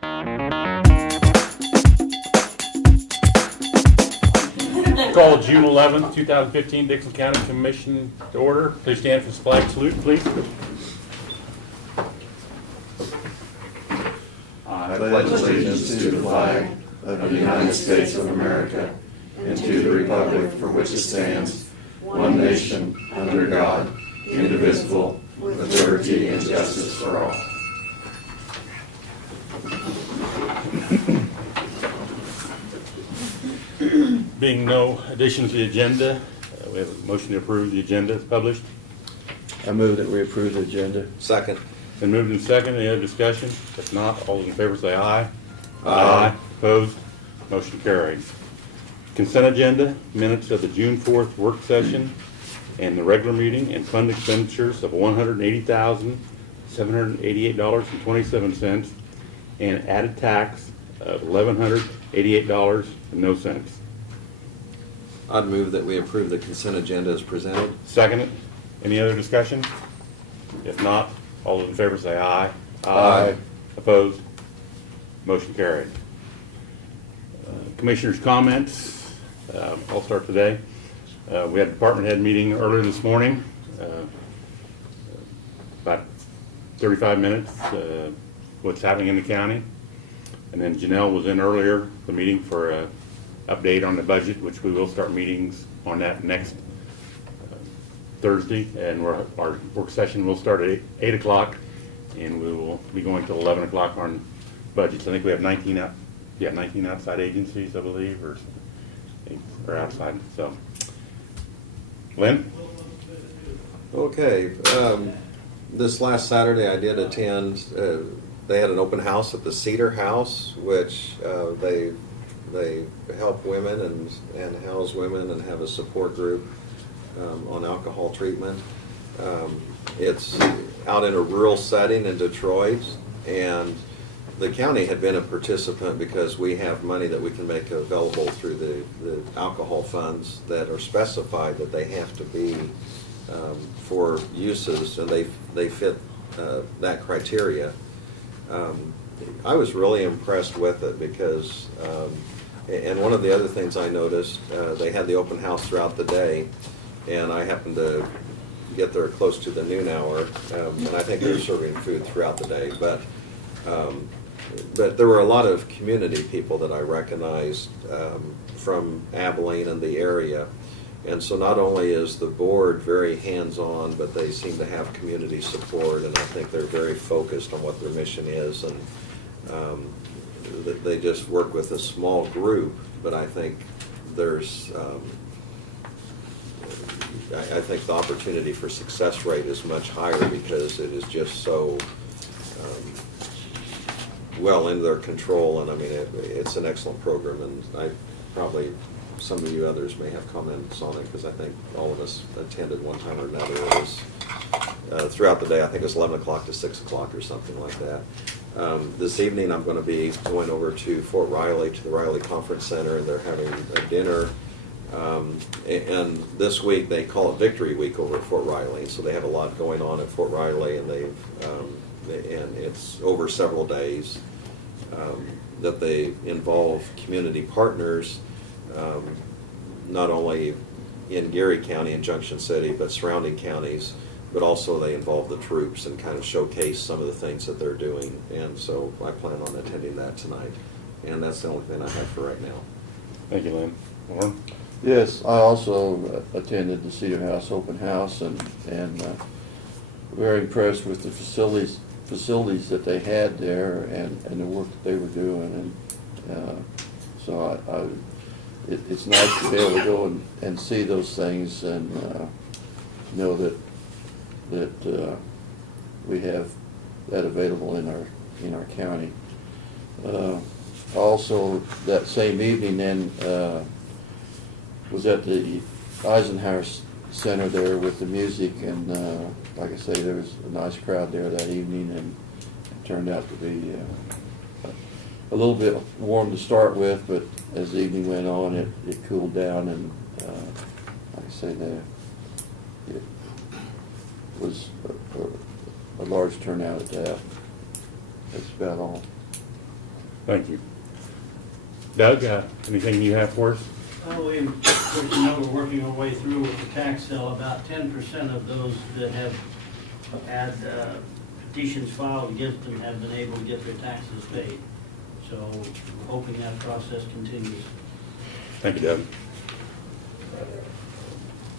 Call June 11th, 2015 Dixon County Commission to order. Please stand for the flag salute, please. I pledge allegiance to the flag of the United States of America and to the republic for which it stands, one nation, under God, indivisible, with liberty and justice for all. Being no additions to the agenda, we have a motion to approve the agenda as published. I move that we approve the agenda. Second. Been moved and seconded. Any other discussion? If not, all those in favor say aye. Aye. Opposed? Motion carried. Consent agenda, minutes of the June 4th work session and the regular meeting, and fund expenditures of $180,788.27 and added tax of $1,188.00. I'd move that we approve the consent agenda as presented. Second it. Any other discussion? If not, all those in favor say aye. Aye. Opposed? Motion carried. Commissioners' comments. I'll start today. We had a department head meeting earlier this morning, about 35 minutes, what's happening in the county. And then Janelle was in earlier, the meeting for an update on the budget, which we will start meetings on that next Thursday. And our work session will start at 8 o'clock, and we will be going till 11 o'clock on budgets. I think we have 19 outside agencies, I believe, or outside. So, Lynn? Okay. This last Saturday I did attend, they had an open house at the Cedar House, which they help women and house women and have a support group on alcohol treatment. It's out in a rural setting in Detroit, and the county had been a participant because we have money that we can make available through the alcohol funds that are specified that they have to be for uses, and they fit that criteria. I was really impressed with it because, and one of the other things I noticed, they had the open house throughout the day, and I happened to get there close to the noon hour, and I think they're serving food throughout the day, but there were a lot of community people that I recognized from Abilene and the area. And so not only is the board very hands-on, but they seem to have community support, and I think they're very focused on what their mission is, and they just work with a small group, but I think there's I think the opportunity for success rate is much higher because it is just so well in their control, and I mean it's an excellent program, and some of you others may have comments on it because I think all of us attended one time or another. It was throughout the day. I think it was 11 o'clock to 6 o'clock or something like that. This evening I'm going to be going over to Fort Riley, to the Riley Conference Center, and they're having a dinner. And this week they call it Victory Week over at Fort Riley, so they have a lot going on at Fort Riley, and and it's over several days that they involve community partners, not only in Geary County and Junction City, but surrounding counties, but also they involve the troops and kind of showcase some of the things that they're doing. And so I plan on attending that tonight, and that's the only thing I have for right now. Thank you, Lynn. Warren? Yes, I also attended the Cedar House open house, and very impressed with the facilities that they had there and the work that they were doing, and so it's nice to be able to go and see those things and know that we have that available in our county. Also, that same evening then was at the Eisenhower Center there with the music, and like I say, there was a nice crowd there that evening, and it turned out to be a little bit warm to start with, but as the evening went on, it cooled down, and like I say, it was a large turnout at that. That's about all. Thank you. Doug, anything you have for us? Well, we, of course, you know, we're working our way through with the tax sale. About 10% of those that have had petitions filed against them have been able to get their taxes paid. So hoping that process continues. Thank you, Doug.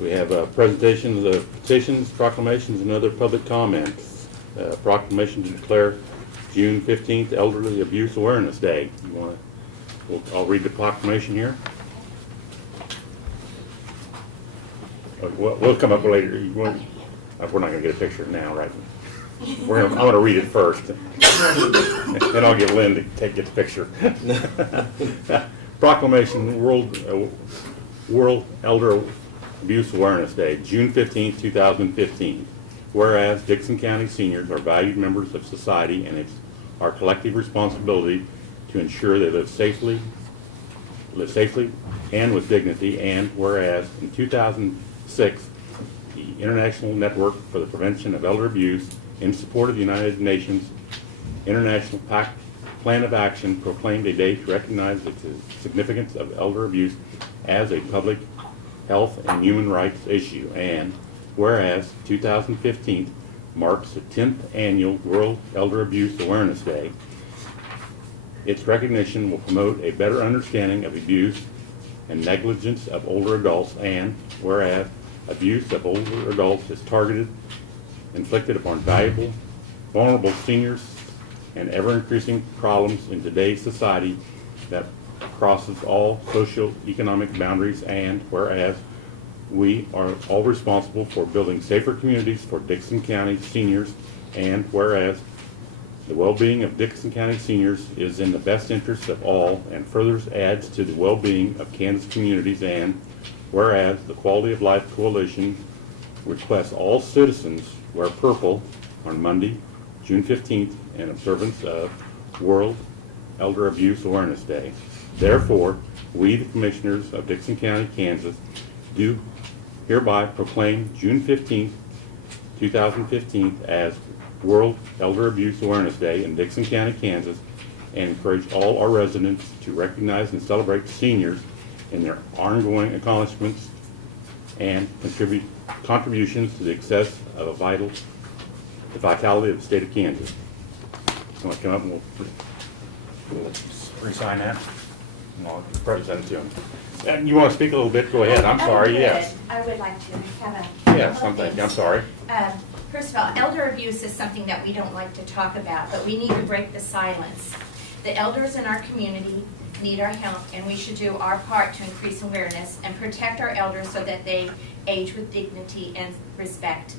We have presentations of petitions, proclamations, and other public comments. Proclamation to declare June 15th Elderly Abuse Awareness Day. You want to? I'll read the proclamation here. We'll come up later. We're not going to get a picture now, right? I'm going to read it first. Then I'll get Lynn to get the picture. Proclamation World Elder Abuse Awareness Day, June 15, 2015. Whereas Dixon County seniors are valued members of society and it's our collective responsibility to ensure they live safely and with dignity, and whereas in 2006, the International Network for the Prevention of Elder Abuse, in support of the United Nations International Plan of Action, proclaimed a day to recognize the significance of elder abuse as a public health and human rights issue, and whereas 2015 marks the 10th annual World Elder Abuse Awareness Day, its recognition will promote a better understanding of abuse and negligence of older adults, and whereas abuse of older adults is targeted, inflicted upon vulnerable seniors, and ever-increasing problems in today's society that crosses all socio-economic boundaries, and whereas we are all responsible for building safer communities for Dixon County seniors, and whereas the well-being of Dixon County seniors is in the best interest of all and further adds to the well-being of Kansas communities, and whereas the Quality of Life Coalition requests all citizens wear purple on Monday, June 15th, in observance of World Elder Abuse Awareness Day. Therefore, we, the Commissioners of Dixon County, Kansas, do hereby proclaim June 15th, 2015 as World Elder Abuse Awareness Day in Dixon County, Kansas, and encourage all our residents to recognize and celebrate seniors in their ongoing accomplishments and contributions to the success of the vitality of the state of Kansas. You want to come up and we'll re-sign that? And I'll present it to him. And you want to speak a little bit? Go ahead. I'm sorry. Yes. I would like to have a. Yes, I'm sorry. First of all, elder abuse is something that we don't like to talk about, but we need to break the silence. The elders in our community need our help, and we should do our part to increase awareness and protect our elders so that they age with dignity and respect.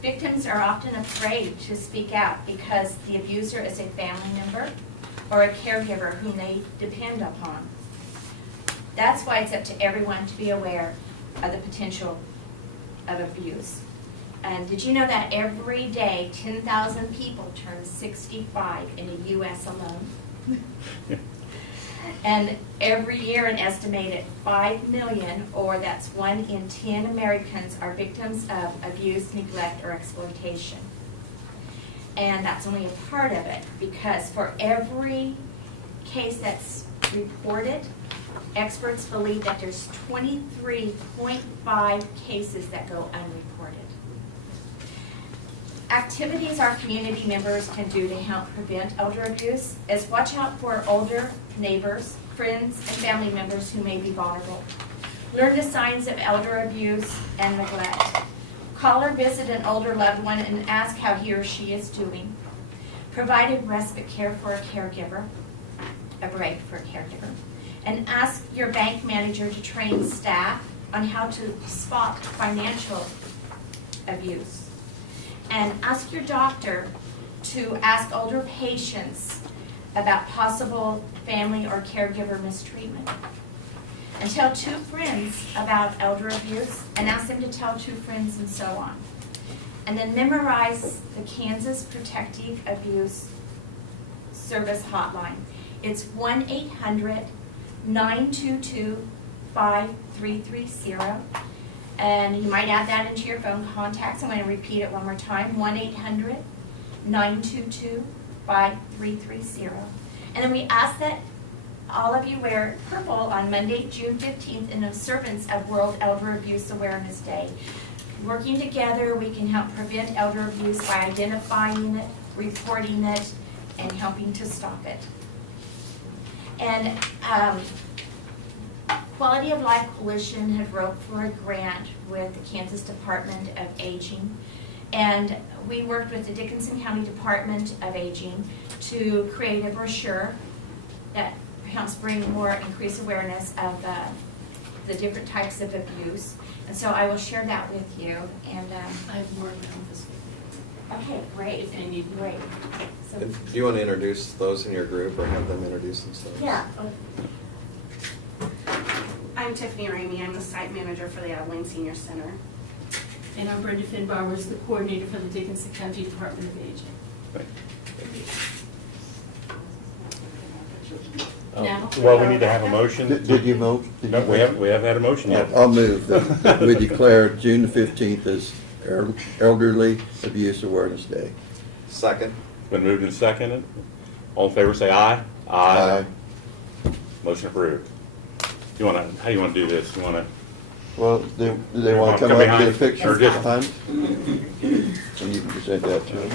Victims are often afraid to speak out because the abuser is a family member or a caregiver whom they depend upon. That's why it's up to everyone to be aware of the potential of abuse. And did you know that every day 10,000 people turn 65 in the U.S. alone? And every year an estimated 5 million, or that's 1 in 10 Americans, are victims of abuse, neglect, or exploitation. And that's only a part of it, because for every case that's reported, experts believe that there's 23.5 cases that go unreported. Activities our community members can do to help prevent elder abuse is watch out for older neighbors, friends, and family members who may be vulnerable. Learn the signs of elder abuse and neglect. Call or visit an older loved one and ask how he or she is doing. Provide a respite care for a caregiver, a break for a caregiver. And ask your bank manager to train staff on how to spot financial abuse. And ask your doctor to ask older patients about possible family or caregiver mistreatment. And tell 2 friends about elder abuse and ask them to tell 2 friends, and so on. And then memorize the Kansas Protective Abuse Service hotline. It's 1-800-922-5330. And you might add that into your phone contacts. I'm going to repeat it one more time, 1-800-922-5330. And then we ask that all of you wear purple on Monday, June 15th in observance of World Elder Abuse Awareness Day. Working together, we can help prevent elder abuse by identifying it, reporting it, and helping to stop it. And Quality of Life Coalition had wrote for a grant with the Kansas Department of Aging. And we worked with the Dickinson County Department of Aging to create a brochure that helps bring more increased awareness of the different types of abuse. And so I will share that with you. And I have more around okay, great. If you need- Great. So, And do you want to introduce those in your group or have them introduce themselves? yeah. I'm Tiffany Ramey. I'm the site manager for the Abilene Senior Center. And I'm Brenda Finn Bowers, the coordinator for the Dickinson County Department of Aging. Now? Well, we need to have a motion. Did you vote? No, we haven't had a motion yet. I'll move that we declare June the 15th as Elderly Abuse Awareness Day. Second? Been moved and seconded. All in favor, say aye. Motion approved. You wanna, how do you wanna do this? You wanna, Well, do they want to come up and get a picture Or just- behind? And you can present that to them.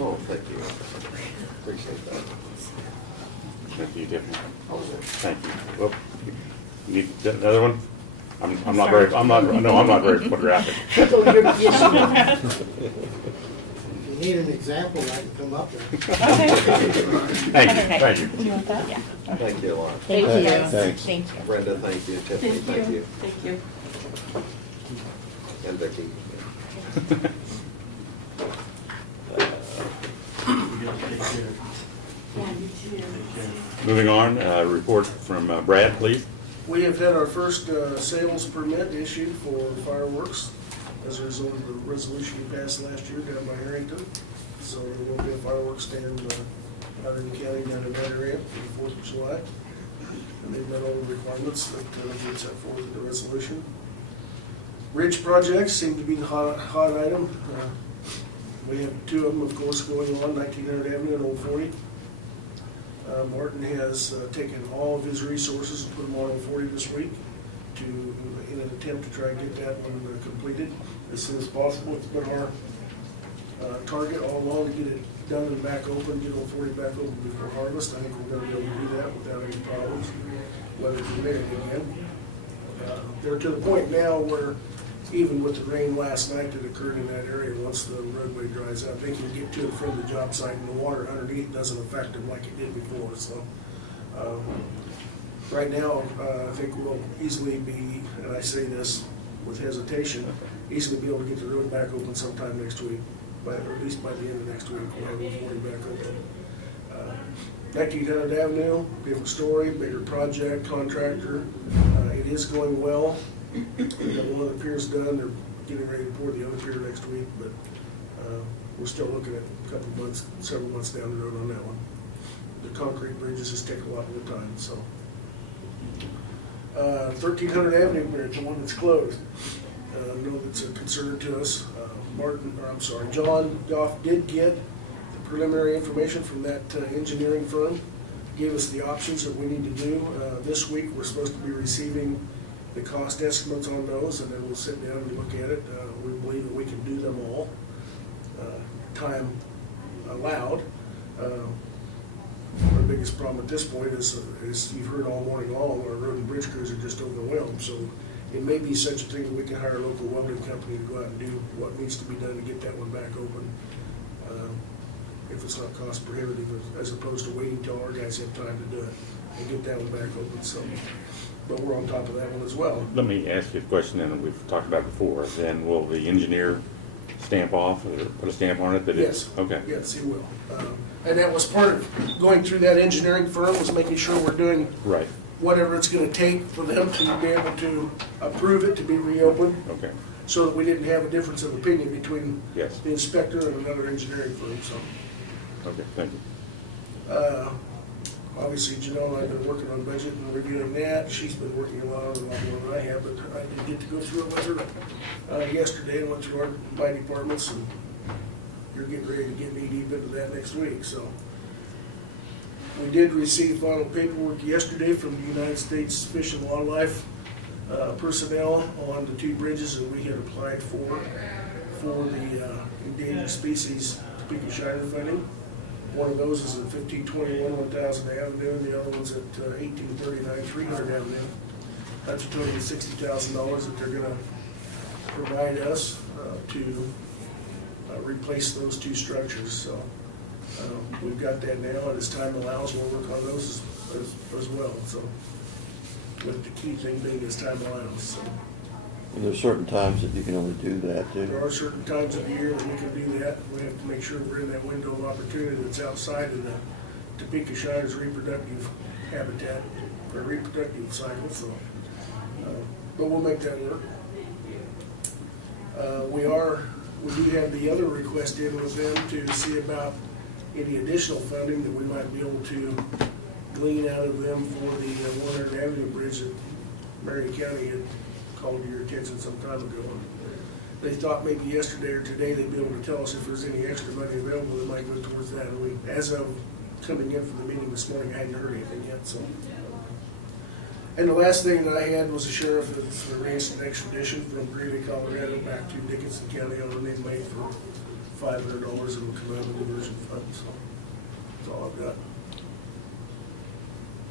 Oh, thank you. Appreciate that. thank you, Tiffany. Thank you. Well, you need another one? I'm not very photographic. If you need an example, I can come up there. Thank you. Thank you a lot. Thank you. Thanks. Thank you. Brenda, thank you. Tiffany, thank you. Thank you. And Vicki. Moving on, report from Brad, please. We have had our first sales permit issued for fireworks as a result of the resolution we passed last year down by Harrington. So there will be a fireworks stand out in the county down in that area for the 4th of July. And they've met all the requirements that have been set forth in the resolution. Ridge projects seem to be the hot item. We have two of them, of course, going on, 1900 Avenue and Old 40. Martin has taken all of his resources and put them on Old 40 this week in an attempt to try and get that one completed as soon as possible. It's been our target all along to get it done and back open, get Old 40 back open before harvest. I think we're going to be able to do that without any problems, weather permitting again. They're to the point now where even with the rain last night that occurred in that area, once the roadway dries out, they can get to and from the job site, and the water underneath doesn't affect them like it did before. So right now, I think we'll easily be, and I say this with hesitation, easily be able to get the road back open sometime next week, or at least by the end of next week, we'll have the 40 back open. 1900 Avenue, different story, bigger project, contractor. It is going well. We've got one of the piers done. They're getting ready to pour the other pier next week, but we're still looking at a couple months, several months down the road on that one. The concrete bridges just take a lot more time, so. 1300 Avenue Bridge, the one that's closed. I know that's a concern to us. John Goff did get the preliminary information from that engineering firm, gave us the options that we need to do. This week, we're supposed to be receiving the cost estimates on those, and then we'll sit down and look at it. We believe that we can do them all, time allowed. Our biggest problem at this point is you've heard all morning long, our road and bridge crews are just overwhelmed. So it may be such a thing that we can hire a local welding company to go out and do what needs to be done to get that one back open. If it's not cost prohibitive, as opposed to waiting till our guys have time to do it and get that one back open. So, but we're on top of that one as well. Let me ask you a question, and we've talked about it before. Then will the engineer stamp off or put a stamp on it that it's? Yes. Okay. Yes, he will. And that was part of going through that engineering firm, was making sure we're doing Right. whatever it's gonna take for them to be able to approve it to be reopened, Okay. so that we didn't have a difference of opinion between Yes. the inspector and another engineering firm, so. Okay, thank you. Obviously, Janelle and I have been working on budget and reviewing that. She's been working a lot more than I have, but I did get to go through it with her yesterday and went through my departments, and you're getting ready to get knee deep into that next week, so. We did receive final paperwork yesterday from the United States Fish and Wildlife personnel on the 2 bridges that we had applied for the endangered species Topeka Shiner funding. One of those is at 1521 1000 Avenue, and the other one's at 1839 300 Avenue. That's a total of $60,000 that they're gonna provide us to replace those 2 structures, so. We've got that now, and as time allows, we'll work on those as well, so. With the key thing being as time allows, so. Well, there's certain times that you can only do that There too. are certain times of the year that we can do that. We have to make sure we're in that window of opportunity that's outside of the Topeka Shiner's reproductive habitat, or reproductive cycle, so. But we'll make that work. We do have the other request in with them to see about any additional funding that we might be able to glean out of them for the 100 Avenue Bridge that Marion County had called to your attention some time ago. They thought maybe yesterday or today they'd be able to tell us if there's any extra money available that might go towards that. And as of coming in from the meeting this morning, I hadn't heard anything yet, so. And the last thing that I had was a sheriff that arranged an extradition from Greeley, Colorado back to Dickinson County on an inmate for $500 and will come out of the diversion fund, so that's all I've got.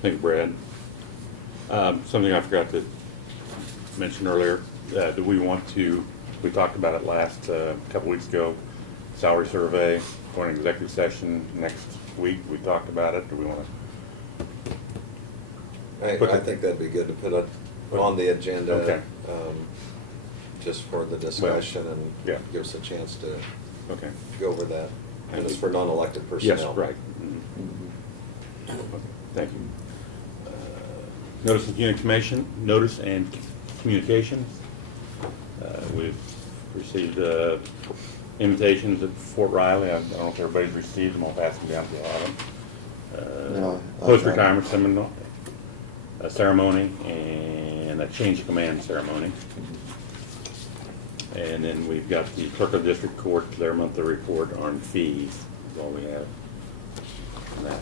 Thank you, Brad. Something I forgot to mention earlier, do we want to, we talked about it last couple weeks ago, salary survey, going to executive session next week. We talked about it. Do we want to? I think that'd be good to put it on the agenda. Okay. Just for the discussion and yeah. give us a chance to Okay. go over that. And it's you. for non-elected Yes, personnel. right. Mhm. Okay, thank you. Notice and communication. We've received invitations at Fort Riley. I don't know if everybody's received them. I'll pass them down to all of them. No, I Post-retirement seminar, a ceremony, and a change of command ceremony. And then we've got the clerk of district court, their monthly report on fees, is all we have on that.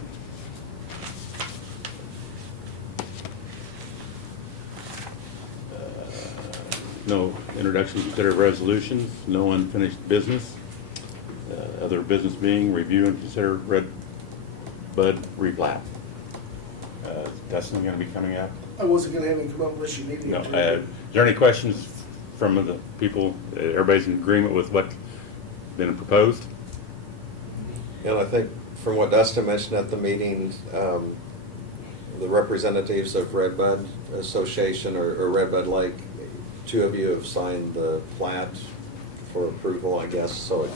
No introduction, consider resolutions, no unfinished business. Other business being review and consider Red Bud replat. That's not gonna be coming out? I wasn't gonna have him come up unless you needed No. him to. Is there any questions from the people? Everybody's in agreement with what's been proposed? And I think from what Dustin mentioned at the meeting, the representatives of Red Bud Association or Red Bud Lake, 2 of you have signed the plat for approval, I guess, so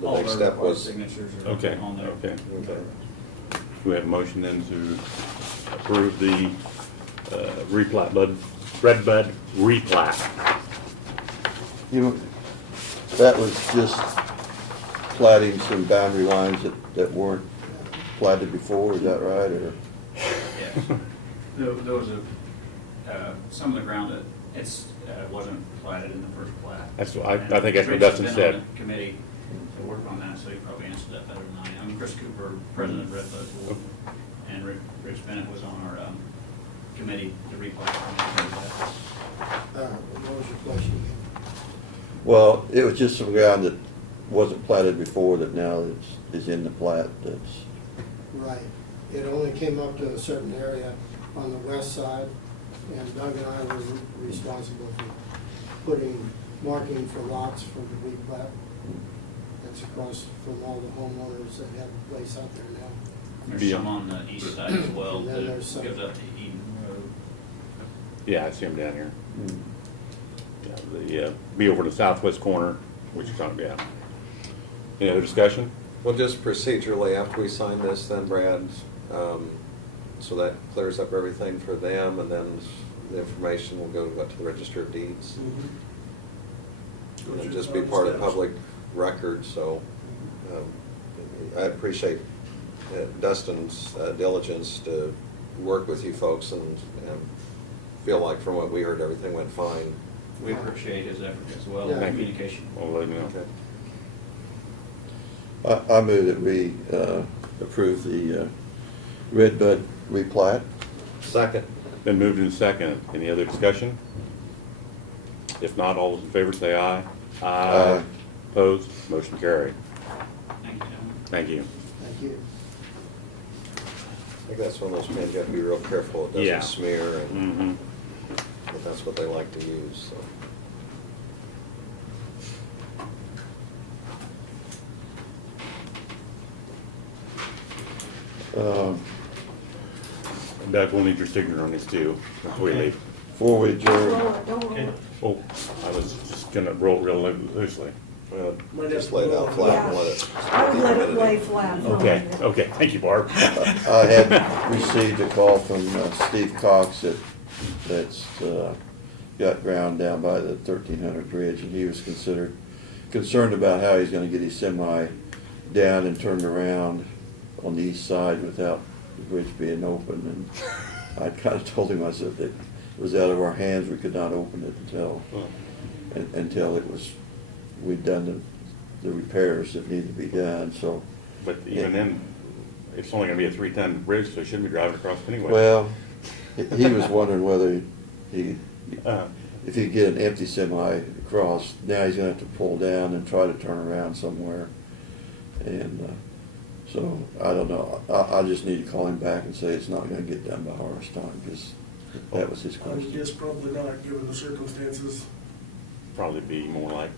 the All next their step required was. signatures are Okay, on there. okay. Okay. Do we have a motion then to approve the replat, Red Bud replat? You know, that was just platting some boundary lines that weren't platted before, is that right, or? Yes. There was some of the ground that wasn't platted in the first plat. That's what I think that's what Rich has Dustin been said. on the committee to work on that, so he probably answered that better than I am. I'm Chris Cooper, president of Red Bud Board, and Rich Bennett was on our committee to replat. What was your question? Well, it was just some ground that wasn't platted before that now is in the plat that's, Right. It only came up to a certain area on the west side, and Doug and I were responsible for marking for lots for the replat. That's across from all the homeowners that have a place out there now. There's some on the east side as well And then that there's some- goes up to Eden Road. Yeah, I see them down here. Yeah, be over the southwest corner, which you're talking about. Any other discussion? Well, just procedurally, after we sign this, then Brad, so that clears up everything for them, and then the information will go to the Register of Deeds. And just be part of public record, so I appreciate Dustin's diligence to work with you folks and feel like from what we heard, everything went fine. We appreciate his effort as well, Yeah. and communication. Well, let me know. Okay. I move that we approve the Red Bud replat. Second. Been moved in second. Any other discussion? If not, all those in favor say aye. Aye. Opposed? Motion carried. Thank you, gentlemen. Thank you. Thank you. I think that's one of those pens you have to be real careful it Yeah. doesn't smear, and Mm-hmm. but that's what they like to use, so. Doug, we'll need your signature on this too, before we leave. Before we adjourn, Okay. Oh, I was just gonna roll it real loosely. Might Just have lay it to out go flat and on. let it. I would let it lay flat for a Okay, minute. okay, thank you, Barb. I had received a call from Steve Cox that's got ground down by the 1300 bridge, and he was concerned about how he's gonna get his semi down and turned around on the east side without the bridge being open. And I kind of told him, I said that it was out of our hands, we could not open it until it was, we'd done the repairs that needed to be done, so. But even then, it's only gonna be a 3-ton bridge, so he shouldn't be driving across anyway. Well, he was wondering whether he, Uh, if he could get an empty semi across, now he's gonna have to pull down and try to turn around somewhere. And, so, I don't know, I just need to call him back and say it's not gonna get done by harvest time, because that was his I would question. guess probably not, given the circumstances. Probably be more like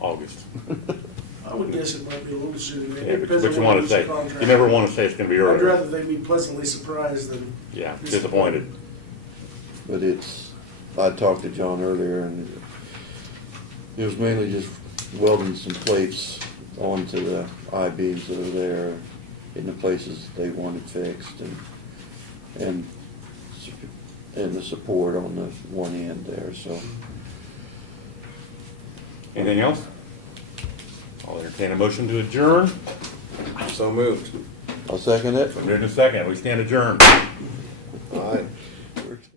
August. I would guess it might be a little sooner. Yeah, It but depends what on you what wanna each say, contract- you never wanna say it's gonna be I'd earlier. rather they be pleasantly surprised than. Yeah, disappointed. But I talked to John earlier, and it was mainly just welding some plates onto the I-beams that are there in the places they wanted fixed, and the support on the one end there, so. Anything else? I'll entertain a motion to adjourn. So moved. I'll second it. Moved in a second, we stand adjourned. All right.